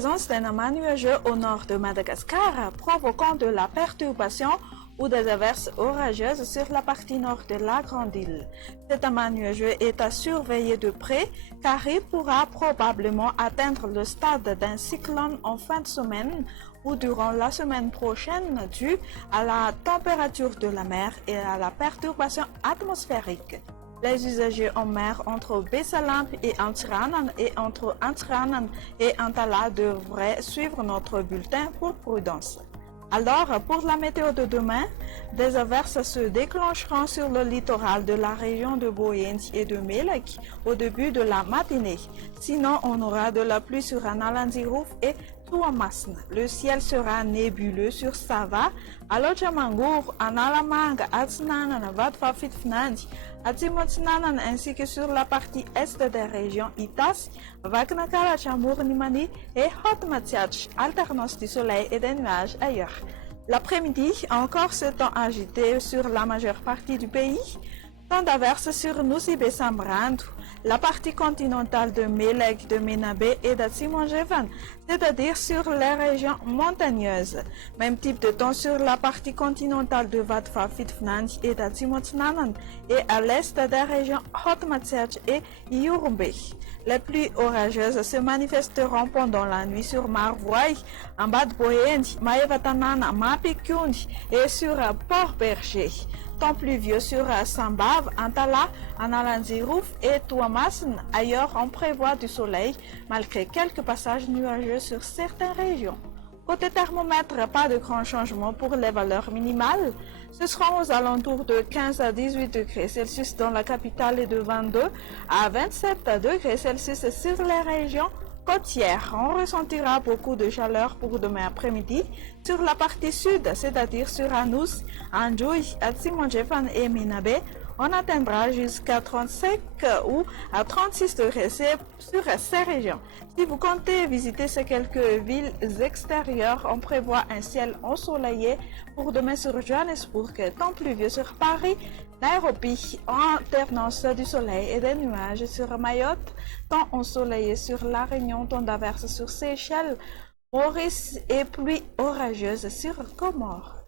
présence d'un amas nuageux au nord de Madagascar, provoquant de la perturbation ou des averses orageuses sur la partie nord de la grande île. Cet amas nuageux est à surveiller de près car il pourra probablement atteindre le stade d'un cyclone en fin de semaine ou durant la semaine prochaine dû à la température de la mer et à la perturbation atmosphérique. Les usagers en mer entre Bessalamp et Antsiranan et entre Antsiranan et Antala devraient suivre notre bulletin pour prudence. Alors, pour la météo de demain, des averses se déclencheront sur le littoral de la région de Boyens et de Melek au début de la matinée. Sinon, on aura de la pluie sur Analanzirouf et Tuamasn. Le ciel sera nébuleux sur Sava, Alochamangour, Analamanga, Atsnanan, Vatfafitfnandi, Atimotsnanan ainsi que sur la partie est des régions Itas, Vaknakala, Chamour, Nimani et Hotmatiach, alternance du soleil et des nuages ailleurs. L'après-midi, encore ce temps agité sur la majeure partie du pays, temps d'averses sur Nusib et Sambrand, la partie continentale de Melek, de Menabe et d'Atsimonjevan, c'est-à-dire sur les régions montagneuses. Même type de temps sur la partie continentale de Vatfa, Fitfnand et d'Atsimotsnanan et à l'est des régions Hotmatsiach et Yurumbe. Les pluies orageuses se manifesteront pendant la nuit sur Marvoy, en bas de Boyendi, Maëvatanana, Mapikundi et sur Port-Berger. Temps pluvieux sur Sambav, Antala, Analanzirouf et Tuamasn. Ailleurs, on prévoit du soleil malgré quelques passages nuageux sur certaines régions. Côté thermomètre, pas de grands changements pour les valeurs minimales. Ce sera aux alentours de 15 à 18 degrés Celsius dans la capitale et de 22 à 27 degrés Celsius sur les régions côtières. On ressentira beaucoup de chaleur pour demain après-midi sur la partie sud, c'est-à-dire sur Anous, Anjouy, Atsimonjefan et Minabe. On atteindra jusqu'à 35 ou à 36 degrés sur ces régions. Si vous comptez visiter ces quelques villes extérieures, on prévoit un ciel ensoleillé pour demain sur Johannesburg, temps pluvieux sur Paris, Nairobi, en alternance du soleil et des nuages sur Mayotte, temps ensoleillé sur La Réunion, temps d'averses sur Seychelles, Maurice et pluie orageuse sur Comores.